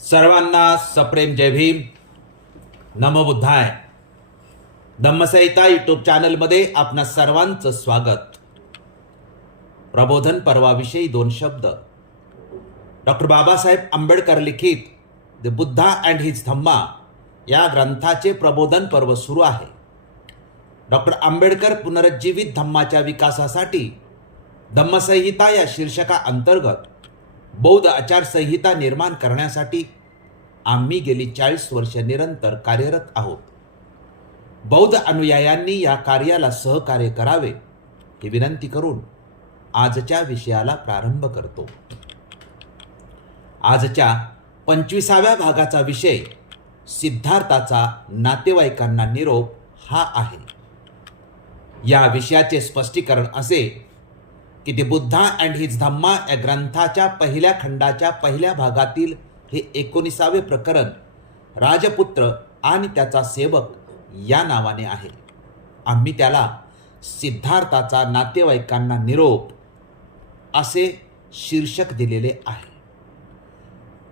सर्वांना सप्रेम जय भीम. नमबुद्धाय धम्मसहिता यूट्यूब चॅनलमध्ये आपणा सर्वांचं स्वागत. प्रबोधन पर्वाविषयी दोन शब्द. डॉक्टर बाबासाहेब आंबेडकर लिखित the Buddha and his Dhamma या ग्रंथाचे प्रबोधन पर्व सुरू आहे. डॉक्टर आंबेडकर पुनरुज्जीवित धम्माच्या विकासासाठी धम्मसंहिता या शीर्षका अंतर्गत बौद्ध आचारसंहिता निर्माण करण्यासाठी आम्ही गेली चाळीस वर्ष निरंतर कार्यरत आहोत. बौद्ध अनुयायांनी या कार्याला सहकार्य करावे ही विनंती करून आजच्या विषयाला प्रारंभ करतो. आजच्या पंचवीसाव्या भागाचा विषय सिद्धार्थाचा नातेवाईकांना निरोप हा आहे. या विषयाचे स्पष्टीकरण असे की ते बुद्धा अँड हिज धम्मा या ग्रंथाच्या पहिल्या खंडाच्या पहिल्या भागातील हे एकोणीसावे प्रकरण राजपुत्र आणि त्याचा सेवक या नावाने आहे. आम्ही त्याला सिद्धार्थाचा नातेवाईकांना निरोप असे शीर्षक दिलेले आहे.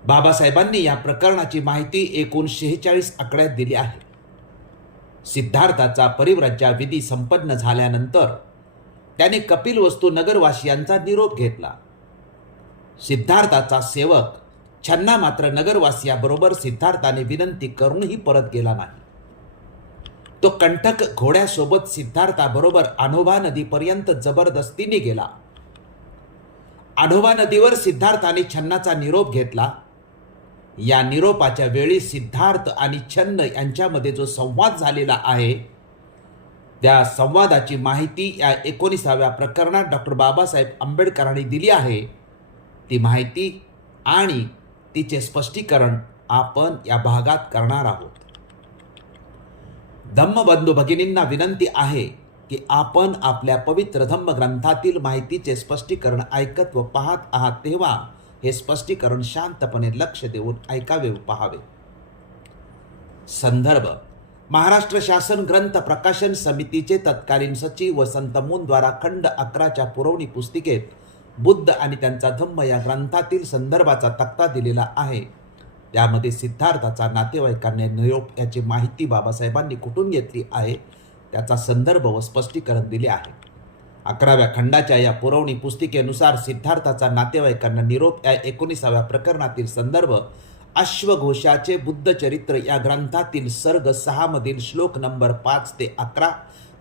बाबासाहेबांनी या प्रकरणाची माहिती एकूण शेहेचाळीस आकड्यात दिली आहे. सिद्धार्थाचा परिव्राज्या विधी संपन्न झाल्यानंतर त्याने कपिल वस्तू नगरवासियांचा निरोप घेतला. सिद्धार्थाचा सेवक छन्ना मात्र नगरवासियाबरोबर सिद्धार्थाने विनंती करूनही परत गेला नाही. तो कंठक घोड्यासोबत सिद्धार्थाबरोबर आनोबा नदीपर्यंत जबरदस्तीने गेला. आढोबा नदीवर सिद्धार्थाने छन्नाचा निरोप घेतला. या निरोपाच्या वेळी सिद्धार्थ आणि छन्न यांच्यामध्ये जो संवाद झालेला आहे त्या संवादाची माहिती या एकोणीसाव्या प्रकरणात डॉक्टर बाबासाहेब आंबेडकरांनी दिली आहे. ती माहिती आणि तिचे स्पष्टीकरण आपण या भागात करणार आहोत. धम्मबंधू भगिनींना विनंती आहे की आपण आपल्या पवित्र धम्म ग्रंथातील माहितीचे स्पष्टीकरण ऐकत व पाहत आहात तेव्हा हे स्पष्टीकरण शांतपणे लक्ष देऊन ऐकावे व पाहावे. संदर्भ. महाराष्ट्र शासन ग्रंथ प्रकाशन समितीचे तत्कालीन सचिव वसंत द्वारा खंड अकराच्या पुरवणी पुस्तिकेत बुद्ध आणि त्यांचा धम्म या ग्रंथातील संदर्भाचा तक्ता दिलेला आहे. त्यामध्ये सिद्धार्थाचा नातेवाईकांनी निरोप याची माहिती बाबासाहेबांनी कुठून घेतली आहे? त्याचा संदर्भ व स्पष्टीकरण दिले आहे. अकराव्या खंडाच्या या पुरवणी पुस्तिकेनुसार सिद्धार्थाचा नातेवाईकांना निरोप या एकोणीसाव्या प्रकरणातील संदर्भ अश्वघोषाचे बुद्ध चरित्र या ग्रंथातील सर्ग सहामधील श्लोक नंबर पाच ते अकरा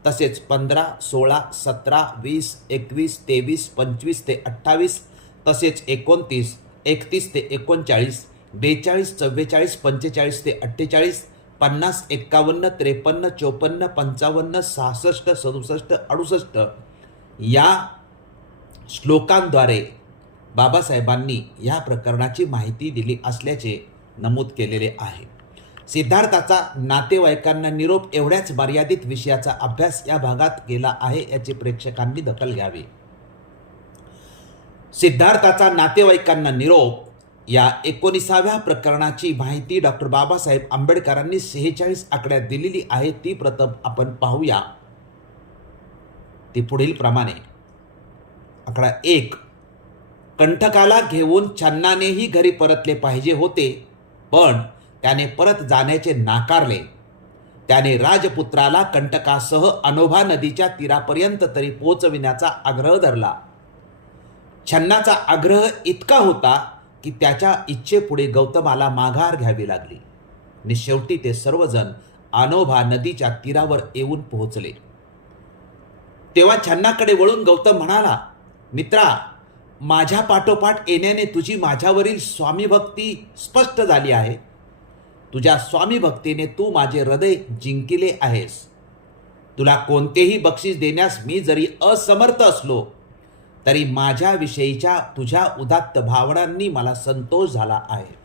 तसेच पंधरा सोळा सतरा वीस एकवीस तेवीस पंचवीस ते अठ्ठावीस तसेच एकोणतीस एकतीस ते एकोणचाळीस बेचाळीस चव्वेचाळीस पंचेचाळीस ते अठ्ठेचाळीस पन्नास एक्कावन्न त्रेपन्न चोपन्न पंचावन्न सहासष्ट सदुसष्ट अडुसष्ट. या श्लोकांद्वारे बाबासाहेबांनी या प्रकरणाची माहिती दिली असल्याचे नमूद केलेले आहे. सिद्धार्थाचा नातेवाईकांना निरोप एवढ्याच मर्यादित विषयाचा अभ्यास या भागात केला आहे याची प्रेक्षकांनी दखल घ्यावी. सिद्धार्थाचा नातेवाईकांना निरोप या एकोणीसाव्या प्रकरणाची माहिती डॉक्टर बाबासाहेब आंबेडकरांनी सेहेचाळीस आकड्यात दिलेली आहे ती प्रथम आपण पाहूया. ती पुढील प्रमाणे. आकडा एक. कंठकाला घेऊन छन्नानेही घरी परतले पाहिजे होते पण त्याने परत जाण्याचे नाकारले. त्याने राजपुत्राला कंटकासह अनोभा नदीच्या तीरापर्यंत तरी पोचविण्याचा आग्रह धरला. छन्नाचा आग्रह इतका होता की त्याच्या इच्छेपुढे गौतमाला माघार घ्यावी लागली. आणि शेवटी ते सर्वजण अनोभा नदीच्या तीरावर येऊन पोहोचले. तेव्हा छन्नाकडे वळून गौतम म्हणाला मित्रा माझ्या पाठोपाठ येण्याने तुझी माझ्यावरील स्वामीभक्ती स्पष्ट झाली आहे. तुझ्या स्वामी भक्तीने तू माझे हृदय जिंकिले आहेस. तुला कोणतेही बक्षीस देण्यास मी जरी असमर्थ असलो तरी माझ्याविषयीच्या तुझ्या उदात्त भावनांनी मला संतोष झाला आहे.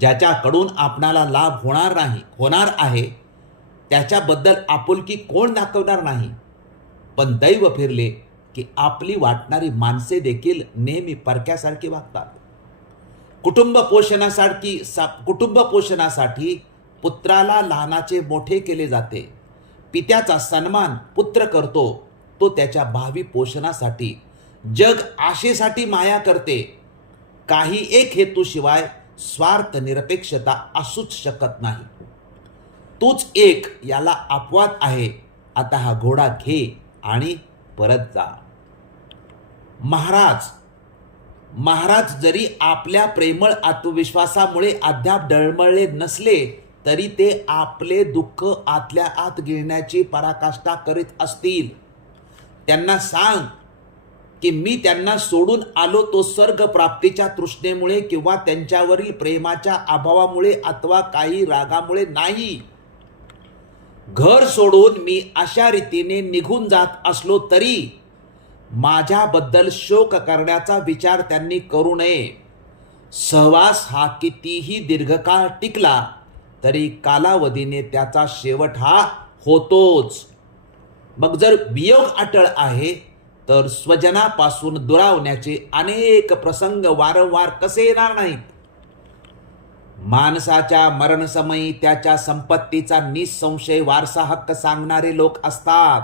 ज्याच्याकडून आपणाला लाभ होणार नाही होणार आहे त्याच्याबद्दल आपुलकी कोण दाखवणार नाही. पण दैव फिरले की आपली वाटणारी माणसे देखील नेहमी परक्यासारखी वागतात. कुटुंब पोषणासाठी सा कुटुंब पोषणासाठी पुत्राला लहानाचे मोठे केले जाते. पित्याचा सन्मान पुत्र करतो तो त्याच्या भावी पोषणासाठी जग आशेसाठी माया करते. काही एक हेतूशिवाय स्वार्थ निरपेक्षता असूच शकत नाही. तूच एक याला अपवाद आहे. आता हा घोडा घे आणि परत जा. महाराज महाराज जरी आपल्या प्रेमळ आत्मविश्वासामुळे अद्याप डळमळले नसले तरी ते आपले दुःख आतल्या आत गिळण्याची पराकाष्ठा करीत असतील. त्यांना सांग की मी त्यांना सोडून आलो तो सर्ग प्राप्तीच्या तृष्णेमुळे किंवा त्यांच्यावरील प्रेमाच्या अभावामुळे अथवा काही रागामुळे नाही. घर सोडून मी अशा रीतीने निघून जात असलो तरी माझ्याबद्दल शोक करण्याचा विचार त्यांनी करू नये. सहवास हा कितीही दीर्घकाळ टिकला तरी कालावधीने त्याचा शेवट हा होतोच. मग जर वियोग अटळ आहे तर स्वजनापासून दुरावण्याचे अनेक प्रसंग वारंवार कसे येणार नाहीत? माणसाच्या मरणसमयी त्याच्या संपत्तीचा निसंशय वारसा हक्क सांगणारे लोक असतात.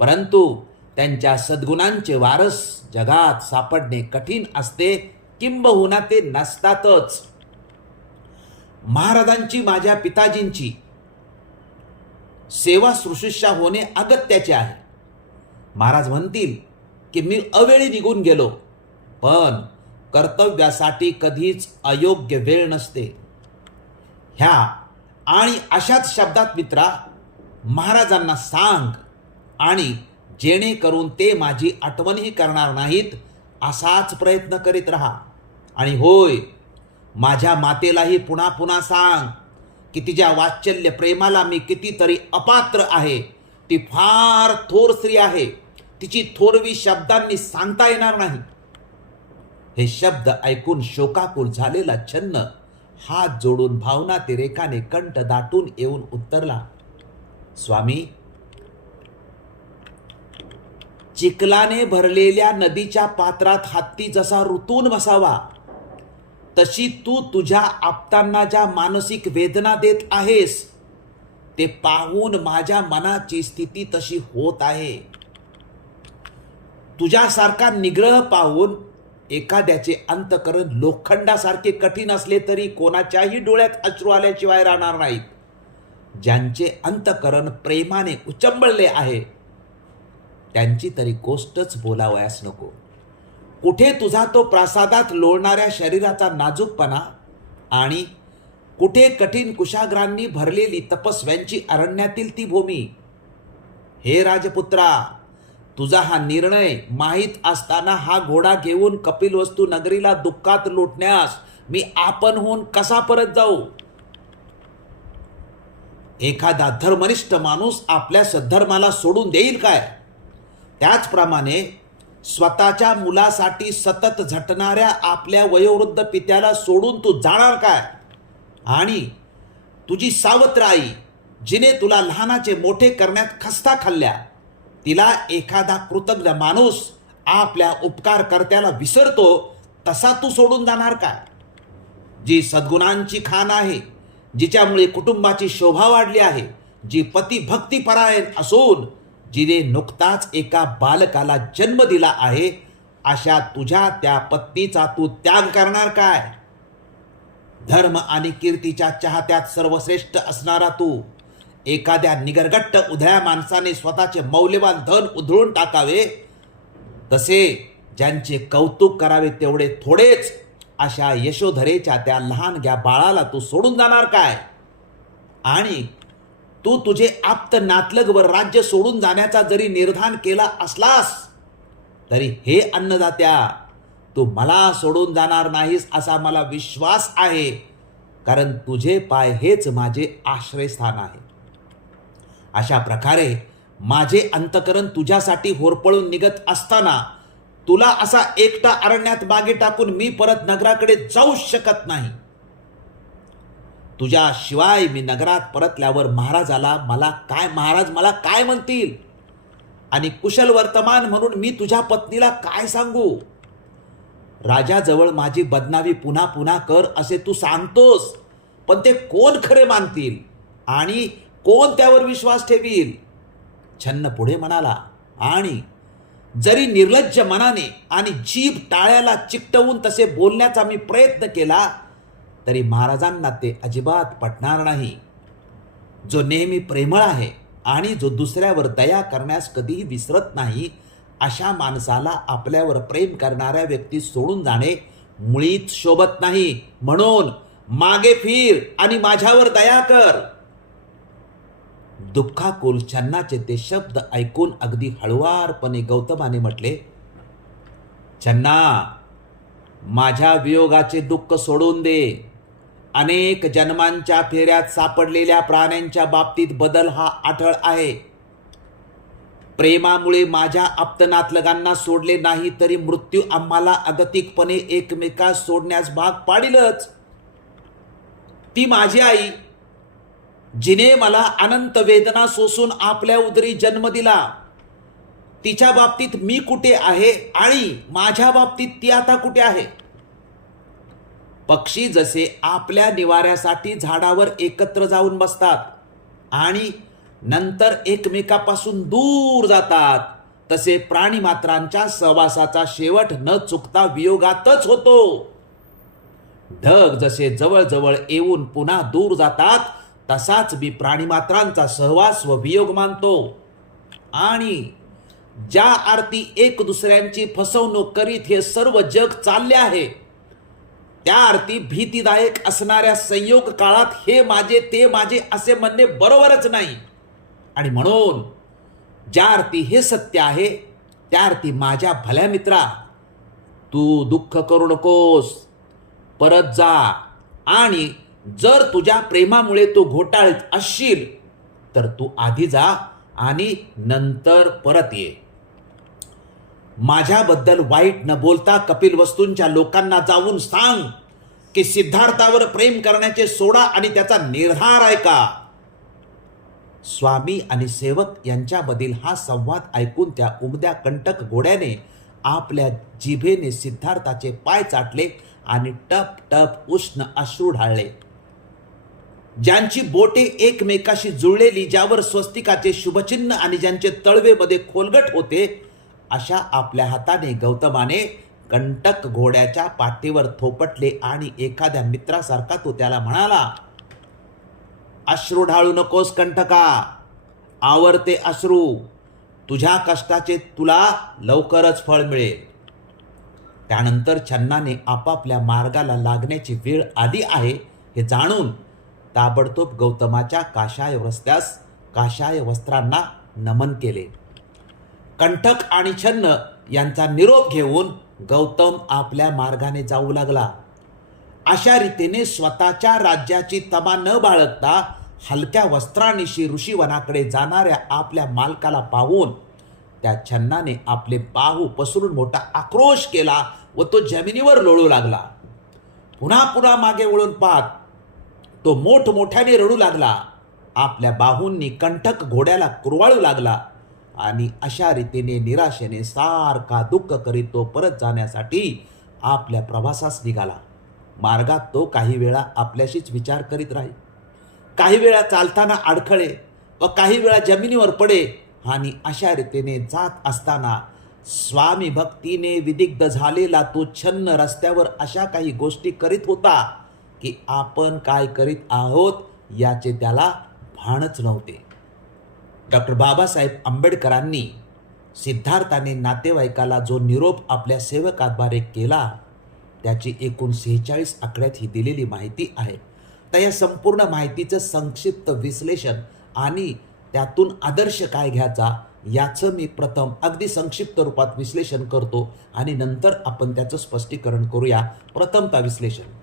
परंतु त्यांच्या सद्गुणांचे वारस जगात सापडणे कठीण असते किंबहुना ते नसतातच. महाराजांची माझ्या पिताजींची सेवा सुशिष्या होणे अगत्याचे आहे. महाराज म्हणतील की मी अवेळी निघून गेलो पण कर्तव्यासाठी कधीच अयोग्य वेळ नसते. ह्या आणि अशाच शब्दात मित्रा महाराजांना सांग आणि जेणेकरून ते माझी आठवणही करणार नाहीत असाच प्रयत्न करीत राहा. आणि होय माझ्या मातेलाही पुन्हा पुन्हा सांग की तिच्या वात्सल्य प्रेमाला मी कितीतरी अपात्र आहे. ती फार थोर स्त्री आहे. तिची थोरवी शब्दांनी सांगता येणार नाही. हे शब्द ऐकून शोकाकुल झालेला छन्न हात जोडून भावना तिरेकाने कंठ दाटून येऊन उत्तरला स्वामी चिखलाने भरलेल्या नदीच्या पात्रात हत्ती जसा ऋतून बसावा तशी तू तुझ्या आप्तांना ज्या मानसिक वेदना देत आहेस ते पाहून माझ्या मनाची स्थिती तशी होत आहे. तुझ्यासारखा निग्रह पाहून एखाद्याचे अंतकरण लोखंडासारखे कठीण असले तरी कोणाच्याही डोळ्यात अश्रू आल्याशिवाय राहणार नाहीत ज्यांचे अंतकरण प्रेमाने उचंबळले आहे. त्यांची तरी गोष्टच बोलावयास नको. कुठे तुझा तो प्रासादात लोळणाऱ्या शरीराचा नाजूकपणा आणि कुठे कठीण कुशाग्रांनी भरलेली तपस्व्यांची अरण्यातील ती भूमी? हे राजपुत्रा तुझा हा निर्णय माहीत असताना हा घोडा घेऊन कपिलवस्तू नगरीला दुःखात लुटण्यास मी आपण होऊन कसा परत जाऊ? एखादा धर्मनिष्ठ माणूस आपल्या सद्धर्माला सोडून देईल काय? त्याचप्रमाणे स्वतःच्या मुलासाठी सतत झटणाऱ्या आपल्या वयोवृद्ध पित्याला सोडून तू जाणार काय? आणि तुझी सावत्र आई जिने तुला लहानाचे मोठे करण्यात खस्ता खाल्ल्या तिला एखादा कृतज्ञ माणूस आपल्या उपकारकर्त्याला विसरतो तसा तू सोडून जाणार काय? जी सद्गुणांची खान आहे जिच्यामुळे कुटुंबाची शोभा वाढली आहे जी पती भक्तिपरायण असून जिने नुकताच एका बालकाला जन्म दिला आहे अशा तुझ्या त्या पत्नीचा तू त्याग करणार काय? धर्म आणि कीर्तीच्या चाहत्यात सर्वश्रेष्ठ असणारा तू. एखाद्या निगरगट्ट उधळ्या माणसाने स्वतःचे मौल्यवान धन उधळून टाकावे. तसे ज्यांचे कौतुक करावे तेवढे थोडेच अशा यशोधरेच्या त्या लहानग्या बाळाला तू सोडून जाणार काय? आणि तू तुझे आप्त नातलगवर राज्य सोडून जाण्याचा जरी निर्धान केला असलास तरी हे अन्नदात्या तू मला सोडून जाणार नाहीस असा मला विश्वास आहे. कारण तुझे पाय हेच माझे आश्रयस्थान आहे. अशा प्रकारे माझे अंतकरण तुझ्यासाठी होरपळून निघत असताना तुला असा एकटा अरण्यात मागे टाकून मी परत नगराकडे जाऊ शकत नाही. तुझ्याशिवाय मी नगरात परतल्यावर महाराजाला मला काय महाराज मला काय म्हणतील? आणि कुशल वर्तमान म्हणून मी तुझ्या पत्नीला काय सांगू? राजाजवळ माझी बदनामी पुन्हा पुन्हा कर असे तू सांगतोस पण ते कोण खरे मानतील? आणि कोण त्यावर विश्वास ठेवील? छन्न पुढे म्हणाला आणि जरी निर्लज्ज मनाने आणि जीभ टाळ्याला चिकटवून तसे बोलण्याचा मी प्रयत्न केला तरी महाराजांना ते अजिबात पटणार नाही. जो नेहमी प्रेमळ आहे आणि जो दुसऱ्यावर दया करण्यास कधीही विसरत नाही अशा माणसाला आपल्यावर प्रेम करणाऱ्या व्यक्ती सोडून जाणे मुळीच शोभत नाही. म्हणून मागे फिर आणि माझ्यावर दया कर. दुःखाकुल छन्नाचे ते शब्द ऐकून अगदी हळुवारपणे गौतमाने म्हटले छन्ना माझ्या वियोगाचे दुःख सोडून दे. अनेक जन्मांच्या फेऱ्यात सापडलेल्या प्राण्यांच्या बाबतीत बदल हा आठळ आहे. प्रेमामुळे माझ्या आप्तनातलगांना सोडले नाही तरी मृत्यू आम्हाला अगतिकपणे एकमेकास सोडण्यास भाग पाडीलच. ती माझी आई जिने मला अनंत वेदना सोसून आपल्या उदरी जन्म दिला. तिच्या बाबतीत मी कुठे आहे आणि माझ्या बाबतीत ती आता कुठे आहे? पक्षी जसे आपल्या निवाऱ्यासाठी झाडावर एकत्र जाऊन बसतात आणि नंतर एकमेकापासून दूर जातात तसे प्राणी मात्रांच्या सहवासाचा शेवट न चुकता वियोगातच होतो. ढग जसे जवळजवळ येऊन पुन्हा दूर जातात तसाच मी प्राणीमात्रांचा सहवास व वियोग मानतो. आणि ज्या आरती एक दुसऱ्यांची फसवणूक करीत हे सर्व जग चालले आहे त्या आरती भीतीदायक असणाऱ्या संयोग काळात हे माझे ते माझे असे म्हणणे बरोबरच नाही. आणि म्हणून ज्या आरती हे सत्य आहे त्या आरती माझ्या भल्या मित्रा तू दुःख करू नकोस परत जा. आणि जर तुझ्या प्रेमामुळे तू घोटाळत असशील तर तू आधी जा आणि नंतर परत ये. माझ्याबद्दल वाईट न बोलता कपिल वस्तूंच्या लोकांना जाऊन सांग की सिद्धार्थावर प्रेम करण्याचे सोडा आणि त्याचा निर्धार आहे का स्वामी आणि सेवक यांच्यामधील हा संवाद ऐकून त्या उमद्या कंटक घोड्याने आपल्या जिभेने सिद्धार्थाचे पाय चाटले आणि टप टप उष्ण अश्रू ढाळले. ज्यांची बोटे एकमेकाशी जुळलेली ज्यावर स्वस्तिकाचे शुभचिन्ह आणि ज्यांचे तळवेमध्ये खोलगट होते अशा आपल्या हाताने गौतमाने कंटक घोड्याच्या पाठीवर थोपटले आणि एखाद्या मित्रासारखा तो त्याला म्हणाला अश्रू ढाळू नकोस कंटका आवरते अश्रू. तुझ्या कष्टाचे तुला लवकरच फळ मिळेल. त्यानंतर छन्नाने आपापल्या मार्गाला लागण्याची वेळ आली आहे हे जाणून ताबडतोब गौतमाच्या काशाय रस्त्यास काशाय वस्त्रांना नमन केले. कंठक आणि छन्न यांचा निरोप घेऊन गौतम आपल्या मार्गाने जाऊ लागला. अशा रीतीने स्वतःच्या राज्याची तमा न बाळगता हलक्या वस्त्रानिशी ऋषीवनाकडे जाणाऱ्या आपल्या मालकाला पाहून त्या छन्नाने आपले बाहू पसरून मोठा आक्रोश केला व तो जमिनीवर लोळू लागला. पुन्हा पुन्हा मागे वळून पाहत तो मोठमोठ्याने रडू लागला. आपल्या बाहूंनी कंठक घोड्याला कुरवाळू लागला. आणि अशा रीतीने निराशेने सारखा दुःख करीत तो परत जाण्यासाठी आपल्या प्रवासास निघाला. मार्गात तो काही वेळा आपल्याशीच विचार करीत राहील काही वेळा चालताना अडखळे व काही वेळा जमिनीवर पडे आणि अशा रीतीने जात असताना स्वामी भक्तीने विदिग्ध झालेला तो छन्न रस्त्यावर अशा काही गोष्टी करीत होता की आपण काय करीत आहोत याचे त्याला भानच नव्हते. डॉक्टर बाबासाहेब आंबेडकरांनी सिद्धार्थाने नातेवाईकाला जो निरोप आपल्या सेवकाद्वारे केला त्याची एकूण सेहेचाळीस आकड्यात ही दिलेली माहिती आहे. तर या संपूर्ण माहितीचं संक्षिप्त विश्लेषण आणि त्यातून आदर्श काय घ्यायचा याचं मी प्रथम अगदी संक्षिप्त रूपात विश्लेषण करतो आणि नंतर आपण त्याचं स्पष्टीकरण करूया. प्रथमता विश्लेषण.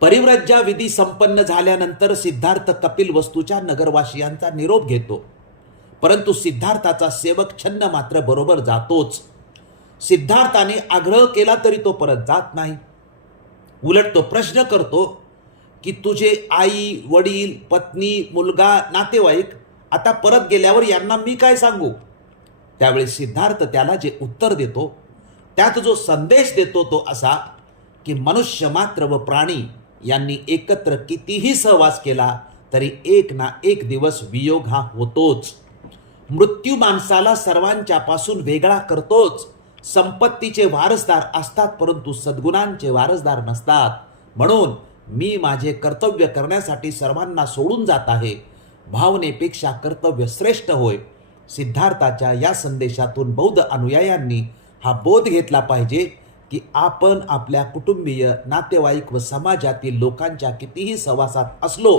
परिव्रज्या विधी संपन्न झाल्यानंतर सिद्धार्थ कपिल वस्तूच्या नगरवासियांचा निरोप घेतो. परंतु सिद्धार्थाचा सेवक छन्न मात्र बरोबर जातोच. सिद्धार्थाने आग्रह केला तरी तो परत जात नाही. उलट तो प्रश्न करतो की तुझे आई वडील पत्नी मुलगा नातेवाईक आता परत गेल्यावर यांना मी काय सांगू? त्यावेळी सिद्धार्थ त्याला जे उत्तर देतो त्यात जो संदेश देतो तो असा की मनुष्य मात्र व प्राणी यांनी एकत्र कितीही सहवास केला तरी एक ना एक दिवस वियोग हा होतोच. मृत्यू माणसाला सर्वांच्यापासून वेगळा करतोच. संपत्तीचे वारसदार असतात परंतु सद्गुणांचे वारसदार नसतात. म्हणून मी माझे कर्तव्य करण्यासाठी सर्वांना सोडून जात आहे. भावनेपेक्षा कर्तव्य श्रेष्ठ होय. सिद्धार्थाच्या या संदेशातून बौद्ध अनुयायांनी हा बोध घेतला पाहिजे. की आपण आपल्या कुटुंबीय नातेवाईक व समाजातील लोकांच्या कितीही सहवासात असलो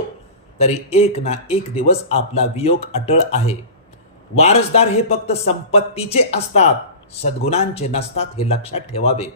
तरी एक ना एक दिवस आपला वियोग अटळ आहे. वारसदार हे फक्त संपत्तीचे असतात सद्गुणांचे नसतात हे लक्षात ठेवावे.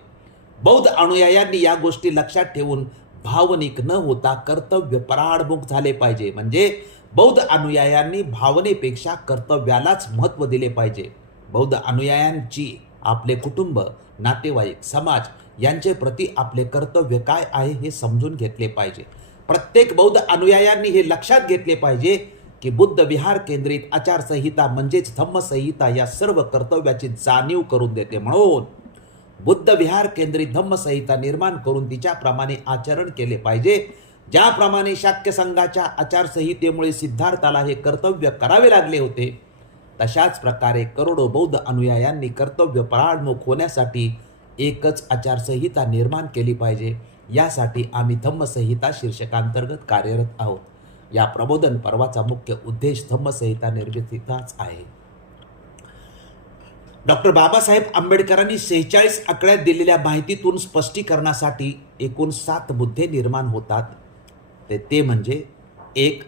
बौद्ध अनुयायांनी या गोष्टी लक्षात ठेवून भावनिक न होता कर्तव्य पराडमुख झाले पाहिजे. म्हणजे बौद्ध अनुयायांनी भावनेपेक्षा कर्तव्यालाच महत्त्व दिले पाहिजे. बौद्ध अनुयायांची आपले कुटुंब नातेवाईक समाज यांचे प्रति आपले कर्तव्य काय आहे हे समजून घेतले पाहिजे. प्रत्येक बौद्ध अनुयायांनी हे लक्षात घेतले पाहिजे की बुद्ध विहार केंद्रित आचारसंहिता म्हणजेच धम्मसंहिता या सर्व कर्तव्याची जाणीव करून देते म्हणून बुद्ध विहार केंद्रित धम्मसंहिता निर्माण करून तिच्याप्रमाणे आचरण केले पाहिजे. ज्याप्रमाणे शाक्य संघाच्या आचारसंहितेमुळे सिद्धार्थाला हे कर्तव्य करावे लागले होते तशाच प्रकारे करोडो बौद्ध अनुयायांनी कर्तव्य पराडमुख होण्यासाठी एकच आचारसंहिता निर्माण केली पाहिजे. यासाठी आम्ही धम्मसंहिता शीर्षकांतर्गत कार्यरत आहोत. या प्रबोधन पर्वाचा मुख्य उद्देश धम्मसंहिता निर्मितीचाच आहे. डॉक्टर बाबासाहेब आंबेडकरांनी सेहेचाळीस आकड्यात दिलेल्या माहितीतून स्पष्टीकरणासाठी एकूण सात मुद्दे निर्माण होतात. ते ते म्हणजे एक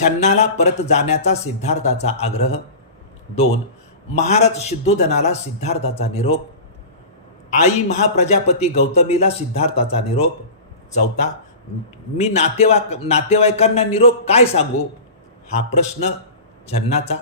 छन्नाला परत जाण्याचा सिद्धार्थाचा आग्रह दोन महाराज सिद्धोधनाला सिद्धार्थाचा निरोप. आई महाप्रजापती गौतमीला सिद्धार्थाचा निरोप. चौथा मी नातेवा नातेवाईकांना निरोप काय सांगू? हा प्रश्न छन्नाचा.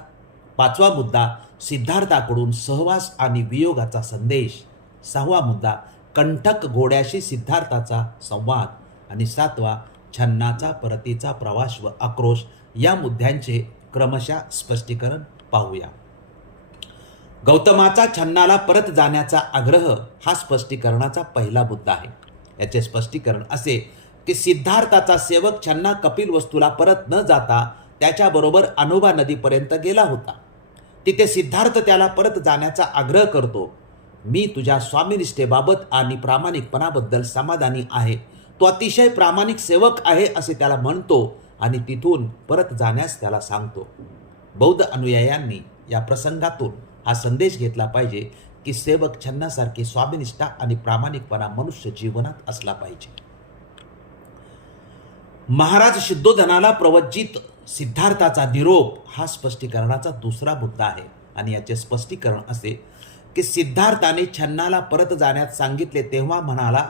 पाचवा मुद्दा सिद्धार्थाकडून सहवास आणि वियोगाचा संदेश. सहावा मुद्दा कंठक घोड्याशी सिद्धार्थाचा संवाद. आणि सातवा छन्नाचा परतीचा प्रवास व आक्रोश या मुद्द्यांचे क्रमशः स्पष्टीकरण. पाहूया. गौतमाचा छन्नाला परत जाण्याचा आग्रह हा स्पष्टीकरणाचा पहिला मुद्दा आहे. याचे स्पष्टीकरण असे की सिद्धार्थाचा सेवक छन्ना कपिल वस्तूला परत न जाता त्याच्याबरोबर अनोबा नदीपर्यंत गेला होता. तिथे सिद्धार्थ त्याला परत जाण्याचा आग्रह करतो मी तुझ्या स्वामीनिष्ठेबाबत आणि प्रामाणिकपणाबद्दल समाधानी आहे. तो अतिशय प्रामाणिक सेवक आहे असे त्याला म्हणतो आणि तिथून परत जाण्यास त्याला सांगतो. बौद्ध अनुयायांनी या प्रसंगातून हा संदेश घेतला पाहिजे की सेवक छन्नासारखी स्वाभिनिष्ठा आणि प्रामाणिकपणा मनुष्य जीवनात असला पाहिजे. महाराज शुद्धोधनाला प्रवचित सिद्धार्थाचा निरोप हा स्पष्टीकरणाचा दुसरा मुद्दा आहे आणि याचे स्पष्टीकरण असे की सिद्धार्थाने छन्नाला परत जाण्यात सांगितले तेव्हा म्हणाला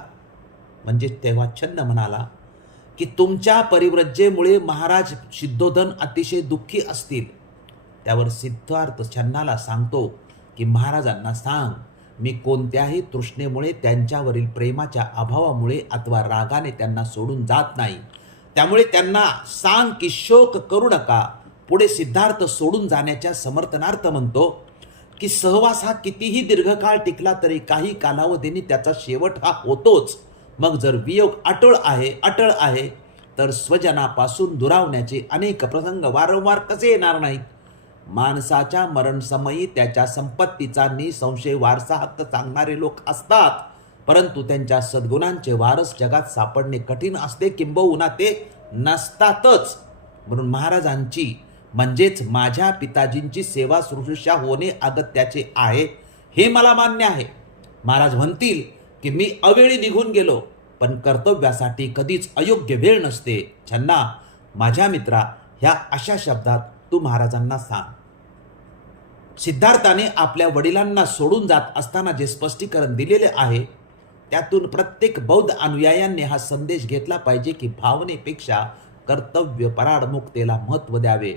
म्हणजे तेव्हा छन्न म्हणाला की तुमच्या परिव्रज्जेमुळे महाराज सिद्धोधन अतिशय दुःखी असतील. त्यावर सिद्धार्थ छन्नाला सांगतो की महाराजांना सांग मी कोणत्याही तृष्णेमुळे त्यांच्यावरील प्रेमाच्या अभावामुळे अथवा रागाने त्यांना सोडून जात नाही. त्यामुळे त्यांना सांग की शोक करू नका. पुढे सिद्धार्थ सोडून जाण्याच्या समर्थनार्थ म्हणतो की सहवास हा कितीही दीर्घकाळ टिकला तरी काही कालावधीने त्याचा शेवट हा होतोच. मग जर वियोग अटळ आहे अटळ आहे तर स्वजनापासून दुरावण्याचे अनेक प्रसंग वारंवार कसे येणार नाहीत? माणसाच्या मरणसमयी त्याच्या संपत्तीचा निसंशय वारसा हक्क सांगणारे लोक असतात. परंतु त्यांच्या सद्गुणांचे वारस जगात सापडणे कठीण असते किंबहुना ते नसतातच. म्हणून महाराजांची म्हणजेच माझ्या पिताजींची सेवा शुश्रूषा होणे अगत्याचे आहे हे मला मान्य आहे. महाराज म्हणतील की मी अवेळी निघून गेलो पण कर्तव्यासाठी कधीच अयोग्य वेळ नसते. छन्ना माझ्या मित्रा ह्या अशा शब्दात तू महाराजांना सांग. सिद्धार्थाने आपल्या वडिलांना सोडून जात असताना जे स्पष्टीकरण दिलेले आहे त्यातून प्रत्येक बौद्ध अनुयायांनी हा संदेश घेतला पाहिजे की भावनेपेक्षा कर्तव्य पराडमुक्तेला महत्त्व द्यावे.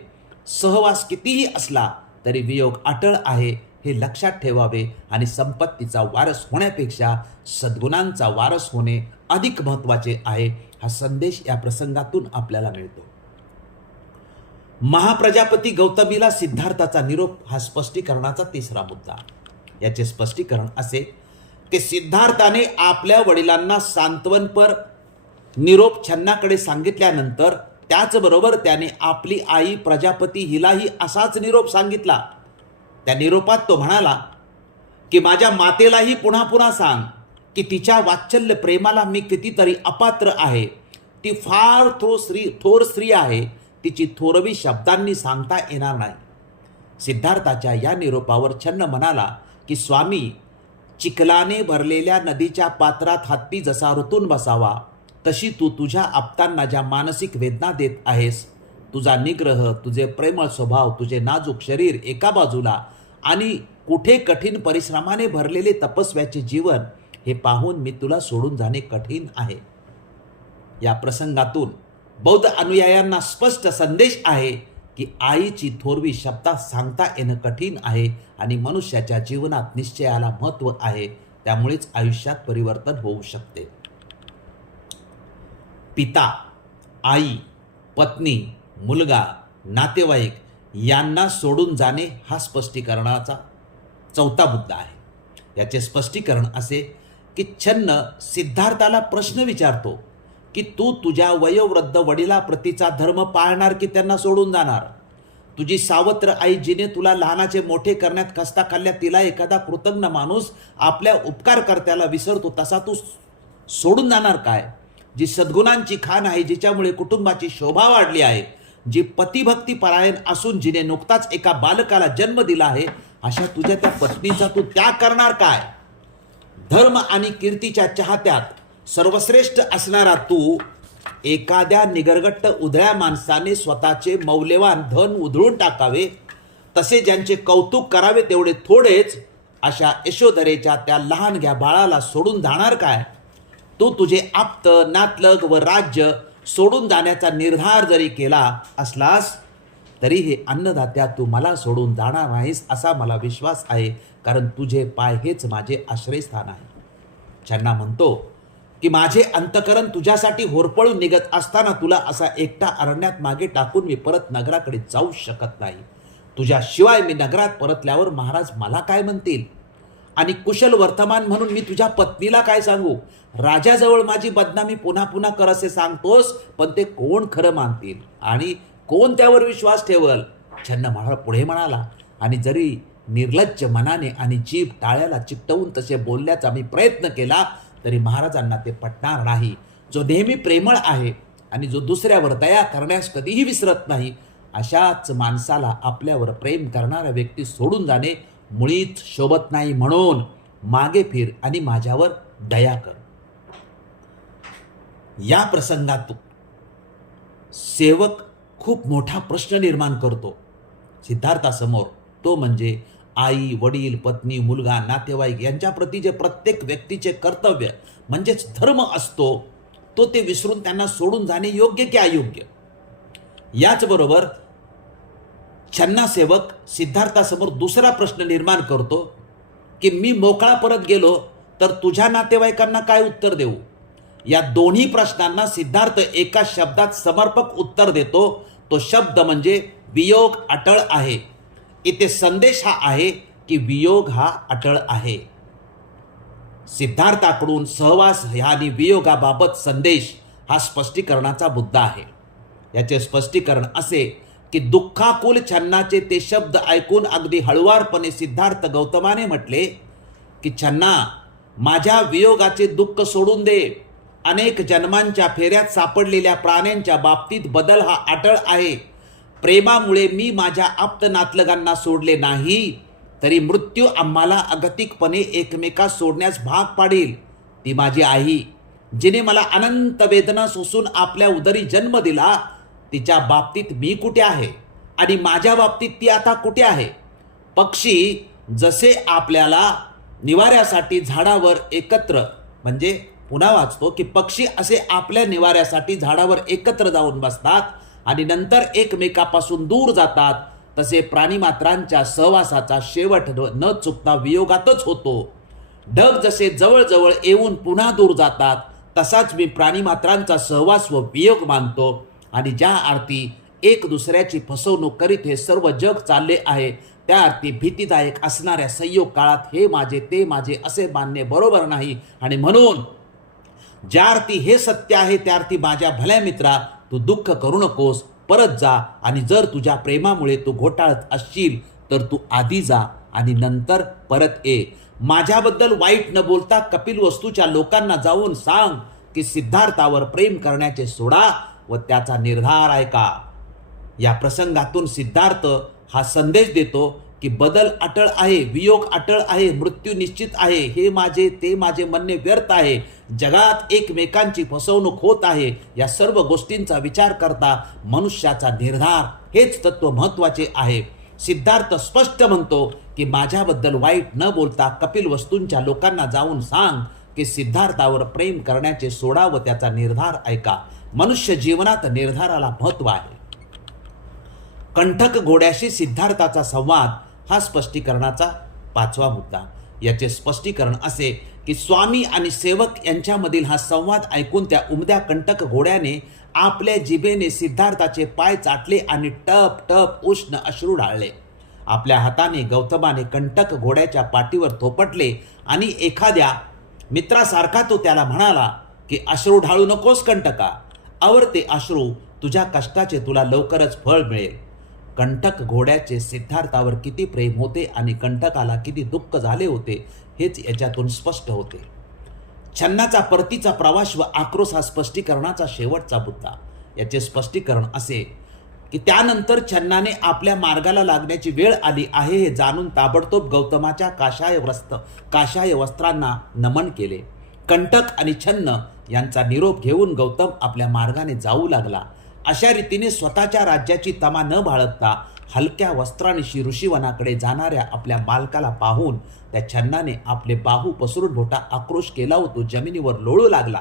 सहवास कितीही असला तरी वियोग अटळ आहे हे लक्षात ठेवावे आणि संपत्तीचा वारस होण्यापेक्षा सद्गुणांचा वारस होणे अधिक महत्त्वाचे आहे हा संदेश या प्रसंगातून आपल्याला मिळतो. महाप्रजापती गौतमीला सिद्धार्थाचा निरोप हा स्पष्टीकरणाचा तिसरा मुद्दा. याचे स्पष्टीकरण असे की सिद्धार्थाने आपल्या वडिलांना सांत्वनपर निरोप छन्नाकडे सांगितल्यानंतर त्याचबरोबर त्याने आपली आई प्रजापती हिलाही असाच निरोप सांगितला. त्या निरोपात तो म्हणाला की माझ्या मातेलाही पुन्हा पुन्हा सांग की तिच्या वात्सल्य प्रेमाला मी कितीतरी अपात्र आहे. ती फार थो स्त्री थोर स्त्री आहे. तिची थोरवी शब्दांनी सांगता येणार नाही. सिद्धार्थाच्या या निरोपावर छन्न म्हणाला की स्वामी चिखलाने भरलेल्या नदीच्या पात्रात हत्ती जसा ऋतून बसावा तशी तू तुझ्या आप्तांना ज्या मानसिक वेदना देत आहेस तुझा निग्रह तुझे प्रेमळ स्वभाव तुझे नाजूक शरीर एका बाजूला आणि कुठे कठीण परिश्रमाने भरलेले तपस्व्याचे जीवन हे पाहून मी तुला सोडून जाणे कठीण आहे. या प्रसंगातून बौद्ध अनुयायांना स्पष्ट संदेश आहे की आईची थोरवी शब्दात सांगता येणं कठीण आहे आणि मनुष्याच्या जीवनात निश्चयाला महत्त्व आहे. त्यामुळेच आयुष्यात परिवर्तन होऊ शकते. पिता आई पत्नी मुलगा नातेवाईक यांना सोडून जाणे हा स्पष्टीकरणाचा चौथा मुद्दा आहे. याचे स्पष्टीकरण असे की छन्न सिद्धार्थाला प्रश्न विचारतो की तू तुझ्या वयोवृद्ध वडिलाप्रतीचा धर्म पाळणार की त्यांना सोडून जाणार? तुझी सावत्र आई जिने तुला लहानाचे मोठे करण्यात कस्ता खाल्ल्या तिला एखादा कृतज्ञ माणूस आपल्या उपकारकर्त्याला विसरतो तसा तू सोडून जाणार काय? जी सद्गुणांची खाण आहे जिच्यामुळे कुटुंबाची शोभा वाढली आहे जी पतिभक्ती परायण असून जिने नुकताच एका बालकाला जन्म दिला आहे अशा तुझ्या त्या पत्नीचा तू त्याग करणार काय? धर्म आणि कीर्तीच्या चाहत्यात सर्वश्रेष्ठ असणारा तू एखाद्या निगरगट्ट उधळ्या माणसाने स्वतःचे मौल्यवान धन उधळून टाकावे तसे ज्यांचे कौतुक करावे तेवढे थोडेच अशा यशोधरेच्या त्या लहानग्या बाळाला सोडून जाणार काय? तू तुझे आप्त नातलग व राज्य सोडून जाण्याचा निर्धार जरी केला असलास तरी हे अन्नदात्या तू मला सोडून जाणार नाहीस असा मला विश्वास आहे कारण तुझे पाय हेच माझे आश्रयस्थान आहे. ज्यांना म्हणतो की माझे अंतकरण तुझ्यासाठी होरपळून निघत असताना तुला असा एकटा अरण्यात मागे टाकून मी परत नगराकडे जाऊ शकत नाही. तुझ्याशिवाय मी नगरात परतल्यावर महाराज मला काय म्हणतील? आणि कुशल वर्तमान म्हणून मी तुझ्या पत्नीला काय सांगू? राजाजवळ माझी बदनामी पुन्हा पुन्हा कर असे सांगतोस पण ते कोण खरं मानतील? आणि कोण त्यावर विश्वास ठेवल? छन्न म्हणा पुढे म्हणाला. आणि जरी निर्लज्ज मनाने आणि जीभ टाळ्याला चिकटवून तसे बोलण्याचा मी प्रयत्न केला तरी महाराजांना ते पटणार नाही. जो नेहमी प्रेमळ आहे आणि जो दुसऱ्यावर दया करण्यास कधीही विसरत नाही अशाच माणसाला आपल्यावर प्रेम करणारा व्यक्ती सोडून जाणे मुळीच शोभत नाही म्हणून मागे फिर आणि माझ्यावर दया कर. या प्रसंगातून सेवक खूप मोठा प्रश्न निर्माण करतो. सिद्धार्थासमोर तो म्हणजे आई वडील पत्नी मुलगा नातेवाईक यांच्याप्रती जे प्रत्येक व्यक्तीचे कर्तव्य म्हणजेच धर्म असतो तो ते विसरून त्यांना सोडून जाणे योग्य की अयोग्य? याचबरोबर छन्ना सेवक सिद्धार्थासमोर दुसरा प्रश्न निर्माण करतो की मी मोकळा परत गेलो तर तुझ्या नातेवाईकांना काय उत्तर देऊ? या दोन्ही प्रश्नांना सिद्धार्थ एका शब्दात समर्पक उत्तर देतो तो शब्द म्हणजे वियोग अटळ आहे. इथे संदेश हा आहे की वियोग हा अटळ आहे. सिद्धार्थाकडून सहवास आणि वियोगाबाबत संदेश हा स्पष्टीकरणाचा मुद्दा आहे. याचे स्पष्टीकरण असे की दुःखाकुल छन्नाचे ते शब्द ऐकून अगदी हळुवारपणे सिद्धार्थ गौतमाने म्हटले की छन्ना माझ्या वियोगाचे दुःख सोडून दे. अनेक जन्मांच्या फेऱ्यात सापडलेल्या प्राण्यांच्या बाबतीत बदल हा अटळ आहे. प्रेमामुळे मी माझ्या आप्त नातलगांना सोडले नाही तरी मृत्यू आम्हाला अगतिकपणे एकमेकास सोडण्यास भाग पाडेल ती माझी आई जिने मला अनंत वेदना सोसून आपल्या उदरी जन्म दिला तिच्या बाबतीत मी कुठे आहे आणि माझ्या बाबतीत ती आता कुठे आहे? पक्षी जसे आपल्याला निवाऱ्यासाठी झाडावर एकत्र म्हणजे पुन्हा वाचतो की पक्षी असे आपल्या निवाऱ्यासाठी झाडावर एकत्र जाऊन बसतात आणि नंतर एकमेकापासून दूर जातात. तसे प्राणीमात्रांच्या सहवासाचा शेवट न- चुकता वियोगातच होतो. ढग जसे जवळजवळ येऊन पुन्हा दूर जातात तसाच मी प्राणीमात्रांचा सहवास व वियोग मानतो. आणि ज्या अर्थी एक दुसऱ्याची फसवणूक करीत हे सर्व जग चालले आहे त्या अर्थी भीतीदायक असणाऱ्या संयोग काळात हे माझे ते माझे असे मानणे बरोबर नाही. आणि म्हणून ज्या अर्थी हे सत्य आहे त्या अर्थी माझ्या भल्या मित्रा तू दुःख करू नकोस परत जा आणि जर तुझ्या प्रेमामुळे तू घोटाळत असशील तर तू आधी जा आणि नंतर परत ये. माझ्याबद्दल वाईट न बोलता कपिल वस्तूच्या लोकांना जाऊन सांग की सिद्धार्थावर प्रेम करण्याचे सोडा व त्याचा निर्धार ऐका. या प्रसंगातून सिद्धार्थ हा संदेश देतो की बदल अटळ आहे वियोग अटळ आहे मृत्यू निश्चित आहे हे माझे ते माझे म्हणणे व्यर्थ आहे. जगात एकमेकांची फसवणूक होत आहे या सर्व गोष्टींचा विचार करता मनुष्याचा निर्धार हेच तत्व महत्त्वाचे आहे. सिद्धार्थ स्पष्ट म्हणतो की माझ्याबद्दल वाईट न बोलता कपिल वस्तूंच्या लोकांना जाऊन सांग की सिद्धार्थावर प्रेम करण्याचे सोडा व त्याचा निर्धार ऐका. मनुष्य जीवनात निर्धाराला महत्त्व आहे. कंठक घोड्याशी सिद्धार्थाचा संवाद हा स्पष्टीकरणाचा पाचवा मुद्दा. याचे स्पष्टीकरण असे की स्वामी आणि सेवक यांच्यामधील हा संवाद ऐकून त्या उमद्या कंटक घोड्याने आपल्या जिभेने सिद्धार्थाचे पाय चाटले आणि टप टप उष्ण अश्रू ढाळले. आपल्या हाताने गौतमाने कंटक घोड्याच्या पाठीवर थोपटले आणि एखाद्या मित्रासारखा तो त्याला म्हणाला की अश्रू ढाळू नकोस कंटका. आवडते ते अश्रू तुझ्या कष्टाचे तुला लवकरच फळ मिळेल. कंटक घोड्याचे सिद्धार्थावर किती प्रेम होते आणि कंटकाला किती दुःख झाले होते हेच याच्यातून स्पष्ट होते. छन्नाचा परतीचा प्रवास व आक्रोश हा स्पष्टीकरणाचा शेवटचा मुद्दा. याचे स्पष्टीकरण असे की त्यानंतर छन्नाने आपल्या मार्गाला लागण्याची वेळ आली आहे हे जाणून ताबडतोब गौतमाच्या काशाय व्रस्त काशाय वस्त्रांना नमन केले. कंटक आणि छन्न यांचा निरोप घेऊन गौतम आपल्या मार्गाने जाऊ लागला. अशा रीतीने स्वतःच्या राज्याची तमा न बाळगता हलक्या वस्त्रानिशी ऋषीवनाकडे जाणाऱ्या आपल्या मालकाला पाहून त्या छन्नाने आपले बाहू पसरून मोठा आक्रोश केला होतो. जमिनीवर लोळू लागला.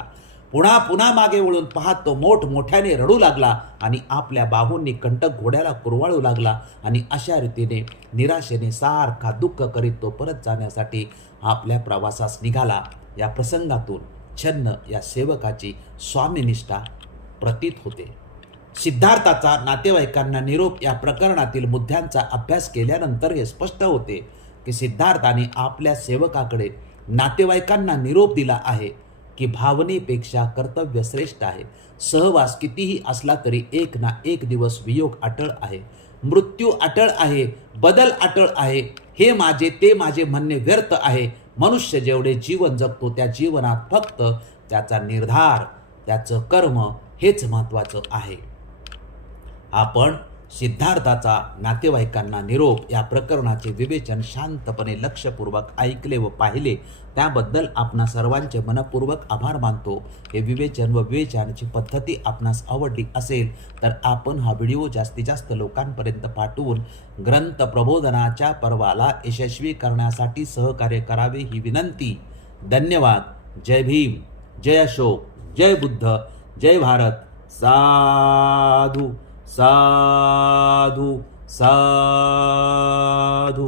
पुन्हा पुन्हा मागे वळून पाहत तो मोठ मोठ्याने रडू लागला आणि आपल्या बाहूंनी कंटक घोड्याला कुरवाळू लागला आणि अशा रीतीने निराशेने सारखा दुःख करीत तो परत जाण्यासाठी आपल्या प्रवासास निघाला. या प्रसंगातून छन्न या सेवकाची स्वामीनिष्ठा प्रतीत होते. सिद्धार्थाचा नातेवाईकांना निरोप या प्रकरणातील मुद्द्यांचा अभ्यास केल्यानंतर हे स्पष्ट होते की सिद्धार्थाने आपल्या सेवकाकडे नातेवाईकांना निरोप दिला आहे की भावनेपेक्षा कर्तव्य श्रेष्ठ आहे. सहवास कितीही असला तरी एक ना एक दिवस वियोग अटळ आहे. मृत्यू अटळ आहे बदल अटळ आहे हे माझे ते माझे म्हणणे व्यर्थ आहे. मनुष्य जेवढे जीवन जगतो त्या जीवनात फक्त त्याचा निर्धार त्याचं कर्म हेच महत्त्वाचं आहे. आपण सिद्धार्थाचा नातेवाईकांना निरोप या प्रकरणाचे विवेचन शांतपणे लक्षपूर्वक ऐकले व पाहिले त्याबद्दल आपणा सर्वांचे मनपूर्वक आभार मानतो. हे विवेचन व विवेचनाची पद्धती आपणास आवडली असेल तर आपण हा व्हिडिओ जास्तीत जास्त लोकांपर्यंत पाठवून ग्रंथ प्रबोधनाच्या पर्वाला यशस्वी करण्यासाठी सहकार्य करावे ही विनंती. धन्यवाद. जय भीम. जय अशोक. जय बुद्ध. जय भारत. साधू. साधू साधू